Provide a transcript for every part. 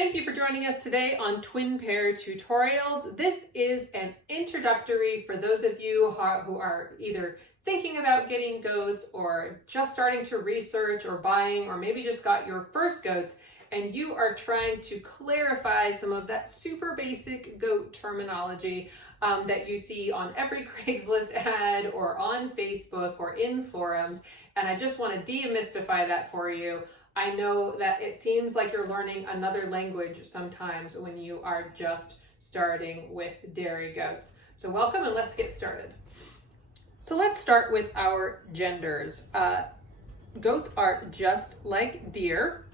Thank you for joining us today on Twin Pair Tutorials. This is an introductory for those of you who are either thinking about getting goats or just starting to research or buying, or maybe just got your first goats and you are trying to clarify some of that super basic goat terminology that you see on every Craigslist ad or on Facebook or in forums. And I just want to demystify that for you. I know that it seems like you're learning another language sometimes when you are just starting with dairy goats. So welcome, and let's get started. So let's start with our genders. Goats are just like deer.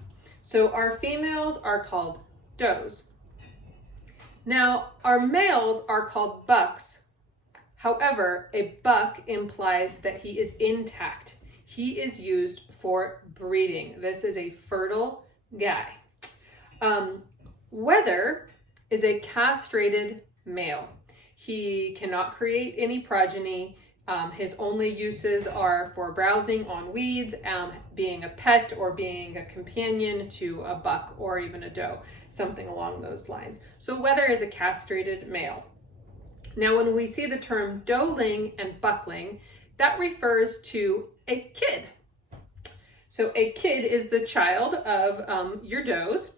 So our females are called does. Now our males are called bucks. However, a buck implies that he is intact. He is used for breeding. This is a fertile guy. Wether is a castrated male. He cannot create any progeny. His only uses are for browsing on weeds, being a pet, or being a companion to a buck or even a doe, something along those lines. So wether is a castrated male. Now when we see the term doeling and buckling, that refers to a kid. So a kid is the child of your does,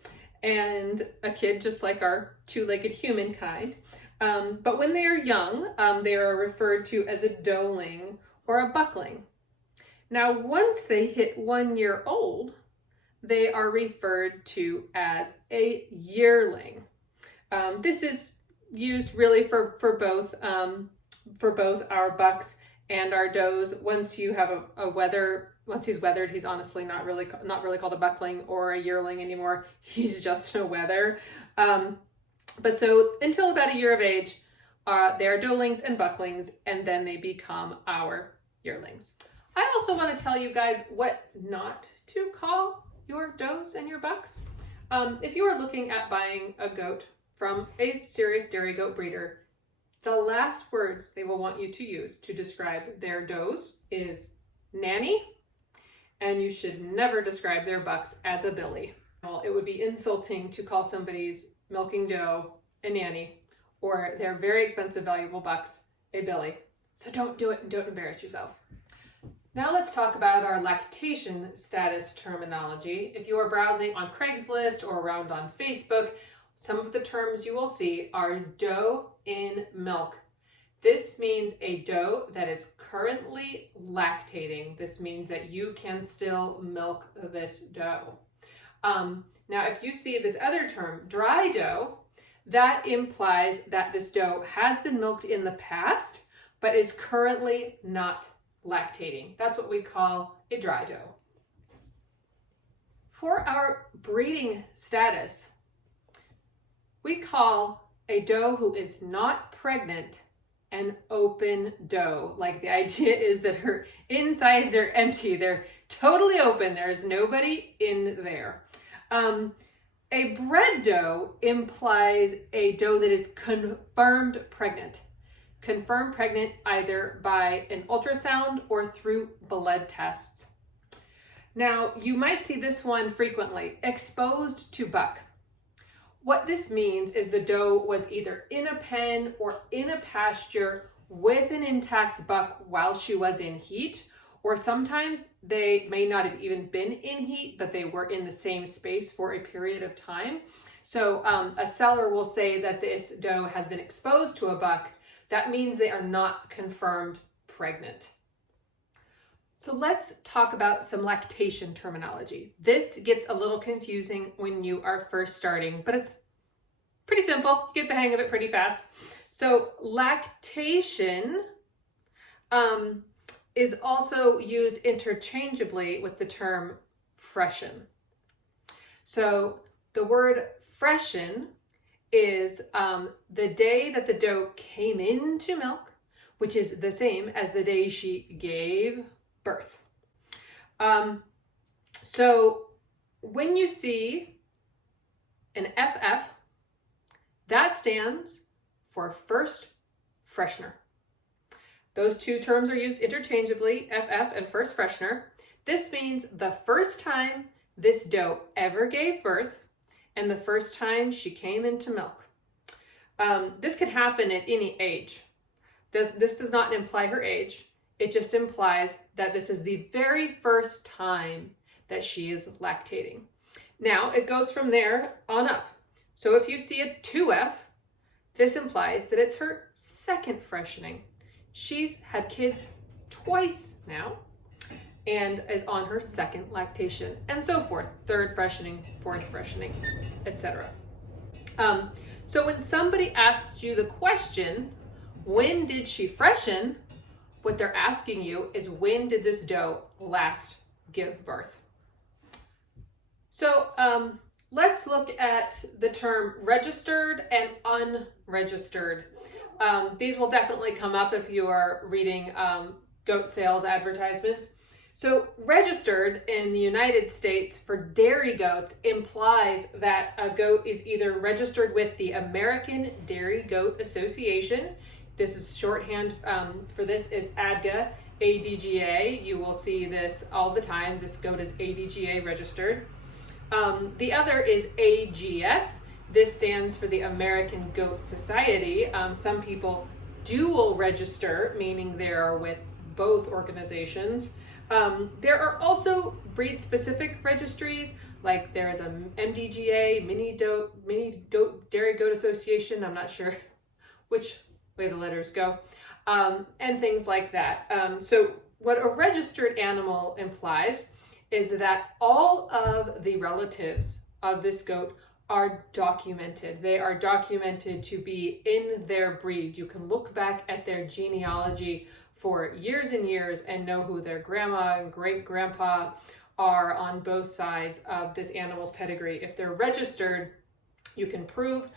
and a kid just like our two-legged humankind. But when they are young, they are referred to as a doeling or a buckling. Now, once they hit 1 year old, they are referred to as a yearling. This is used really for both our bucks and our does. Once you have once he's weathered, he's honestly not really called a buckling or a yearling anymore. He's just a wether. But so until about a year of age, they are doelings and bucklings, and then they become our yearlings. I also want to tell you guys what not to call your does and your bucks. If you are looking at buying a goat from a serious dairy goat breeder, the last words they will want you to use to describe their does is nanny, and you should never describe their bucks as a billy. Well, it would be insulting to call somebody's milking doe a nanny, or their very expensive, valuable bucks a billy. So don't do it and don't embarrass yourself. Now let's talk about our lactation status terminology. If you are browsing on Craigslist or around on Facebook, some of the terms you will see are doe in milk. This means a doe that is currently lactating. This means that you can still milk this doe. Now, if you see this other term, dry doe, that implies that this doe has been milked in the past, but is currently not lactating. That's what we call a dry doe. For our breeding status, we call a doe who is not pregnant an open doe. Like, the idea is that her insides are empty. They're totally open. There's nobody in there. A bred doe implies a doe that is confirmed pregnant. Confirmed pregnant either by an ultrasound or through blood tests. Now, you might see this one frequently, exposed to buck. What this means is the doe was either in a pen or in a pasture with an intact buck while she was in heat, or sometimes they may not have even been in heat, but they were in the same space for a period of time. So a seller will say that this doe has been exposed to a buck. That means they are not confirmed pregnant. So let's talk about some lactation terminology. This gets a little confusing when you are first starting, but it's pretty simple. You get the hang of it pretty fast. So lactation is also used interchangeably with the term freshen. So the word freshen is the day that the doe came into milk, which is the same as the day she gave birth. So when you see an FF, that stands for first freshener. Those two terms are used interchangeably, FF and first freshener. This means the first time this doe ever gave birth and the first time she came into milk. This could happen at any age. This does not imply her age. It just implies that this is the very first time that she is lactating. Now, it goes from there on up. So if you see a 2F, this implies that it's her second freshening. She's had kids twice now and is on her second lactation, and so forth. Third freshening, fourth freshening, etc. So when somebody asks you the question, when did she freshen? What they're asking you is, when did this doe last give birth? So let's look at the term registered and unregistered. These will definitely come up if you are reading goat sales advertisements. So registered in the United States for dairy goats implies that a goat is either registered with the American Dairy Goat Association. This is shorthand for this is ADGA, ADGA. You will see this all the time. This goat is ADGA registered. The other is AGS. This stands for the American Goat Society. Some people dual register, meaning they are with both organizations. There are also breed-specific registries, like there is a MDGA, Mini Goat Dairy Goat Association. I'm not sure which way the letters go, and things like that. So what a registered animal implies is that all of the relatives of this goat are documented. They are documented to be in their breed. You can look back at their genealogy for years and years and know who their grandma and great grandpa are on both sides of this animal's pedigree. If they're registered, you can prove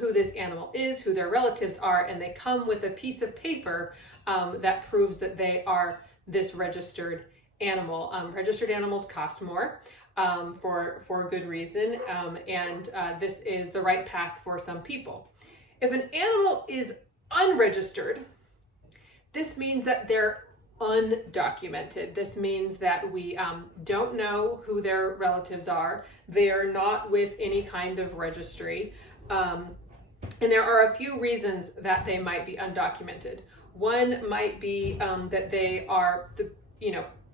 who this animal is, who their relatives are, and they come with a piece of paper that proves that they are this registered animal. Registered animals cost more for good reason, and this is the right path for some people. If an animal is unregistered, this means that they're undocumented. This means that we don't know who their relatives are. They are not with any kind of registry. And there are a few reasons that they might be undocumented. One might be that they are, the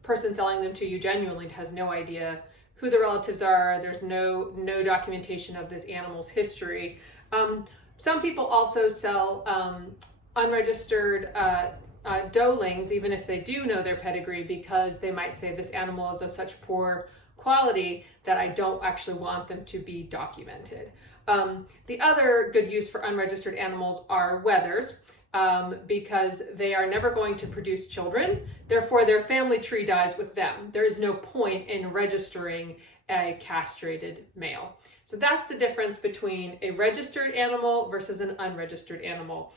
person selling them to you genuinely has no idea who the relatives are. There's no documentation of this animal's history. Some people also sell unregistered doelings, even if they do know their pedigree, because they might say this animal is of such poor quality that I don't actually want them to be documented. The other good use for unregistered animals are wethers, because they are never going to produce children. Therefore, their family tree dies with them. There is no point in registering a castrated male. So that's the difference between a registered animal versus an unregistered animal.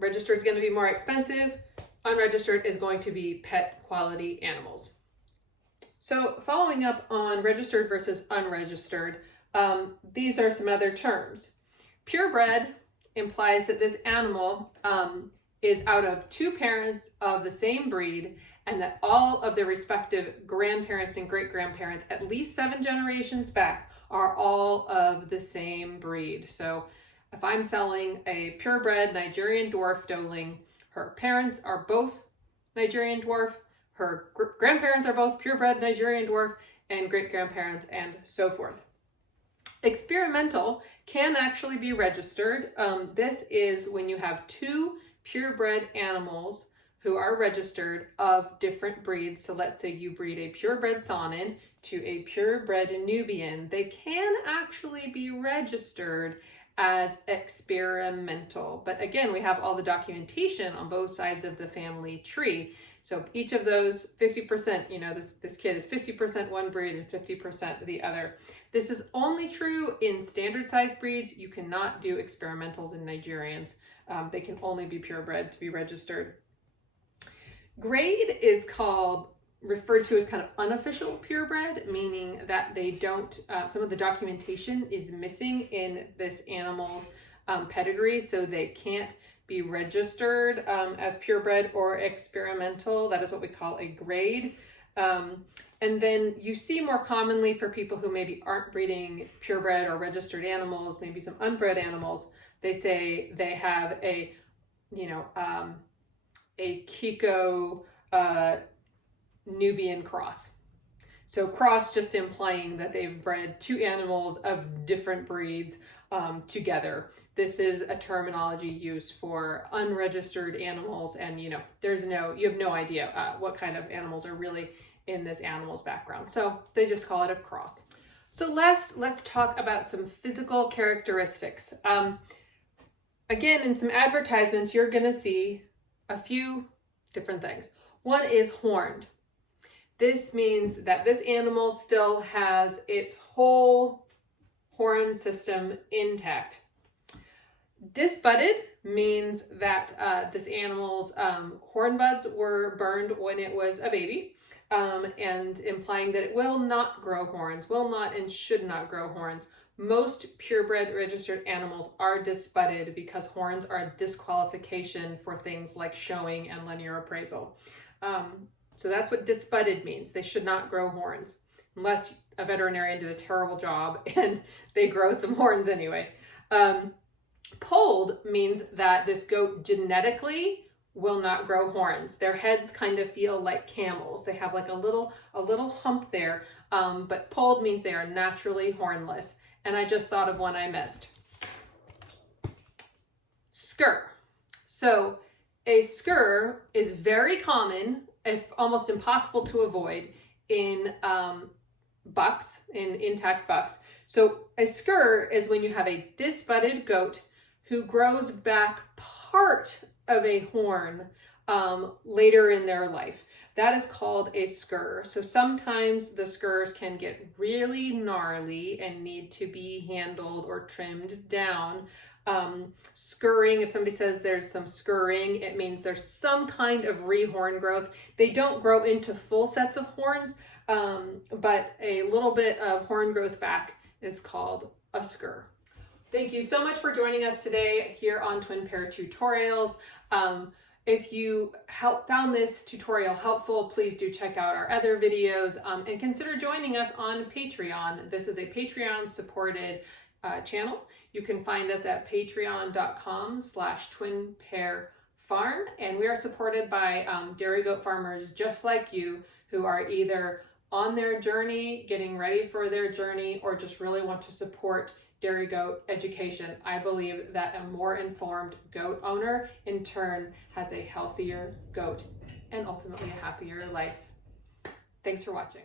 Registered is going to be more expensive. Unregistered is going to be pet quality animals. So following up on registered versus unregistered, these are some other terms. Purebred implies that this animal is out of two parents of the same breed, and that all of their respective grandparents and great-grandparents, at least 7 generations back, are all of the same breed. So if I'm selling a purebred Nigerian dwarf doeling, her parents are both Nigerian dwarf, her grandparents are both purebred Nigerian dwarf, and great-grandparents, and so forth. Experimental can actually be registered. This is when you have 2 purebred animals who are registered of different breeds. So let's say you breed a purebred Saanen to a purebred Nubian. They can actually be registered as experimental. But again, we have all the documentation on both sides of the family tree. So each of those 50%, this kid is 50% one breed and 50% the other. This is only true in standard size breeds. You cannot do experimentals in Nigerians. They can only be purebred to be registered. Grade is referred to as kind of unofficial purebred, meaning that they don't, some of the documentation is missing in this animal's pedigree, so they can't be registered as purebred or experimental. That is what we call a grade. And then you see more commonly for people who maybe aren't breeding purebred or registered animals, maybe some unbred animals, they say they have a, a Kiko Nubian cross. So cross just implying that they've bred two animals of different breeds together. This is a terminology used for unregistered animals, and you have no idea what kind of animals are really in this animal's background. So they just call it a cross. So last, let's talk about some physical characteristics. Again, in some advertisements, you're gonna see a few different things. One is horned. This means that this animal still has its whole horn system intact. Disbudded means that this animal's horn buds were burned when it was a baby, and implying that it will not grow horns, will not and should not grow horns. Most purebred registered animals are disbudded because horns are a disqualification for things like showing and linear appraisal. So that's what disbudded means. They should not grow horns unless a veterinarian did a terrible job and they grow some horns anyway. Polled means that this goat genetically will not grow horns. Their heads kind of feel like camels. They have like a little hump there, but polled means they are naturally hornless. And I just thought of one I missed. Scur. So a scur is very common, if almost impossible to avoid, in bucks, in intact bucks. So a scur is when you have a disbudded goat who grows back part of a horn later in their life. That is called a scur. So sometimes the scurs can get really gnarly and need to be handled or trimmed down. Scurring, if somebody says there's some scurring, it means there's some kind of rehorn growth. They don't grow into full sets of horns, but a little bit of horn growth back is called a scur. Thank you so much for joining us today here on Twin Pair Tutorials. If you found this tutorial helpful, please do check out our other videos and consider joining us on Patreon. This is a Patreon supported channel. You can find us at patreon.com/twinpairfarm, and we are supported by dairy goat farmers just like you who are either on their journey, getting ready for their journey, or just really want to support dairy goat education. I believe that a more informed goat owner in turn has a healthier goat and ultimately a happier life. Thanks for watching.